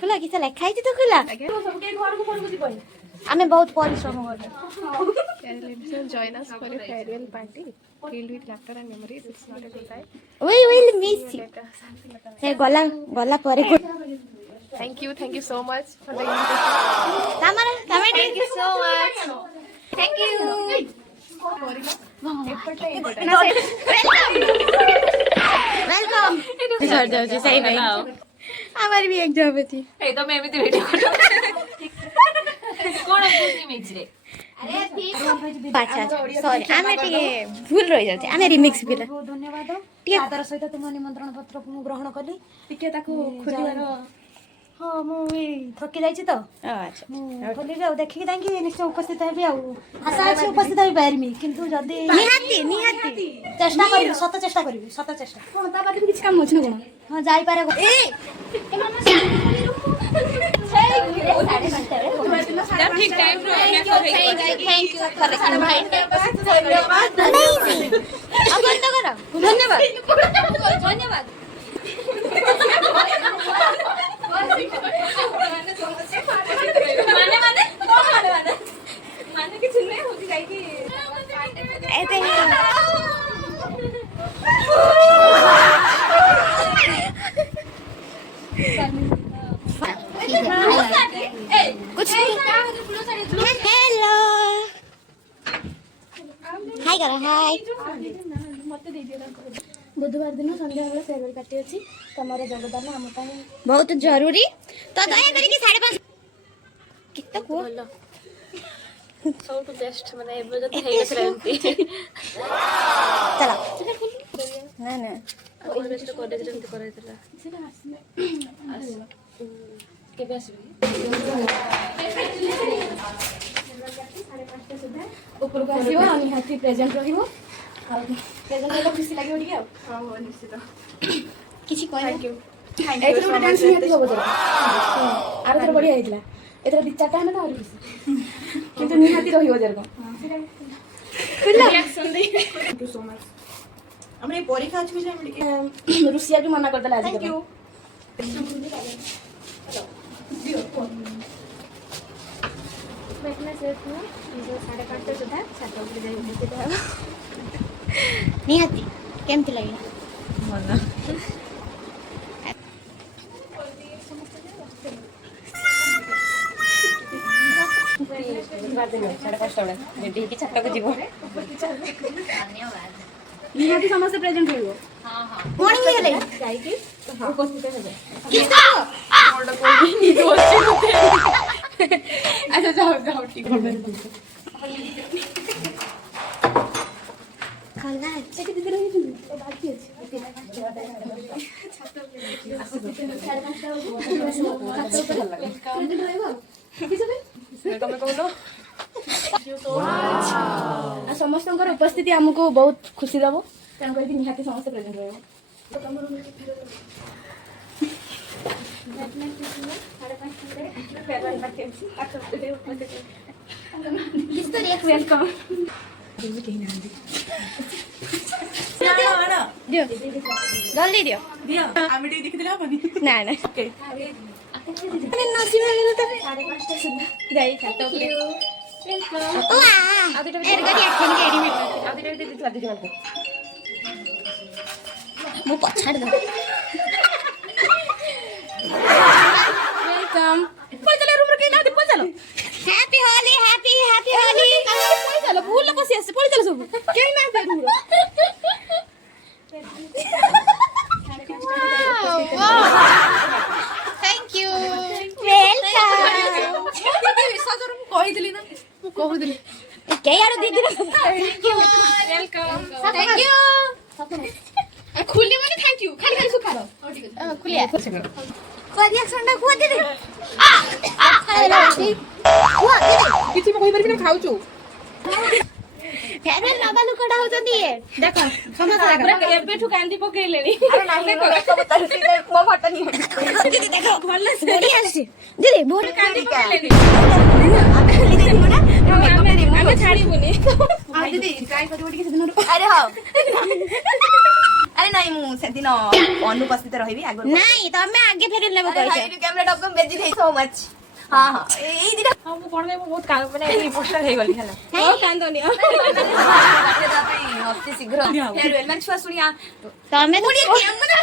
खुला किस लेखा है तो खुला आमे बहुत परिश्रम join us for a farewell party filled with laughter and memories. It's not a goodbye. वही मिस हे गला गला परे Thank you so much for the invitation. तमरा तमे Thank you so much. Thank you welcome sir जाओ सही नहीं हमारी भी एग्जाम थी ए तो मैं भी वीडियो कोन खुशी मिक्स रे अच्छा सॉरी आमे टिके भूल रही जाते आमे रिमिक्स पिला धन्यवाद आदर सहित तुम निमंत्रण पत्र ग्रहण कली टिके ताकू खोलिबार हाँ मुझे थकी जाइए तो अच्छा खोलि देखिए ताकि निश्चय उपस्थित हेबी आशा अच्छी उपस्थित हो पारमी किंतु जदि निहाती चेष्टा करी सत चेष्टा करी सत चेष्टा हाँ ता बाकी किसी काम अच्छे कोन हाँ जाई पारे ठीक टाइम रो थैंक यू फॉर इनवाइट अगर तो करो धन्यवाद धन्यवाद माने किसी नहीं होती जाए कि ऐसे कुछ हेलो हाय करो हाय बुधवार दिन संध्या बेले फेरवेल पार्टी अछि तमरो योगदान हम पई बहुत जरूरी तो दया करी कि 5:30 कितना को सबटु बेस्ट माने एबे जत हे गसरा एमती चला ना ना और बेस्ट कॉलेज रे एमती कराइतला केबे आसीबी ऊपर को आसीबो अनि हाथी प्रेजेंट रहिबो प्रेजेंट हेलो खुशी लागियो टिके हां हो निश्चित किछि कोइ थैंक यू एथरो गोटे डांस निहाती होबो जरा आरो थोर बढ़िया हेतला एथरो दी चारटा हमें तो और खुशी किंतु निहाती रहिबो जरा reaction they Thank you so much. हमरे परीक्षा अछि जे हम रुसिया भी मना कर देला आज थैंक यू बैठना सेट हुआ जो 5:30 सुधा छात ऊपर जाई उपस्थित हो निहाती केमति लागला मना निहाती समस्त प्रेजेंट होइबो मॉर्निंग में गेले जाई कि उपस्थित हेबे किसका अच्छा जाओ ठीक है खाना है से दीदी रही थी तो बाकी अछि समस्त उपस्थिति आमको बहुत खुशी दबो निहाती समस्त प्रेजेंट रहिबो किस तो रिएक्ट वेलकम दियो जल्दी दियो आमे टिके देखिदिला बनी ना ना ओके नसीब में तो 5:30 सुधा जाई खाता ऊपर वाह एरगा रिएक्शन केडी में आदि रे दीदी लादी मत मु पछाड़ दो वेलकम पळ चला रूम रे के ना पळ चलो happy Holi happy happy Holi पळ चलो भूल न बसी आसे पळ चलो सब के ना दे रूम थैंक यू वेलकम विश्वास रूम कहि दिली ना मु कहू दिली के यार दीदी thank you welcome thank you खुली माने थैंक यू खाली खाली सुखा दो खुलिया को रिएक्शन टा को दीदी खाइला छी को दीदी किछि कहि परबी ना खाउछु फेरे नबा लुकड़ा होतनी है देखो समझ आ पूरा एबेठु कांदी पकेलेनी अरे ना देखो सब तरसी को फटा नहीं दीदी देखो भले से बोली आसी दीदी बोल कांदी पकेलेनी ଆମେ ଛାଡ଼ିବୁନି दीदी ट्राई करियो किसी दिन अरे हां अरे नहीं मु सेदिन अनुपस्थित रहिबी आगो नहीं तमे आगे फेर लेबो कहै कैमरा डॉट कॉम बेजी थई सो मच हां हां एई दिना हां मु कोन बहुत माने इमोशनल हे गली हला ओ कांदनी हफ्ते शीघ्र फेयरवेल मन छुआ सुनिया तमे कैमरा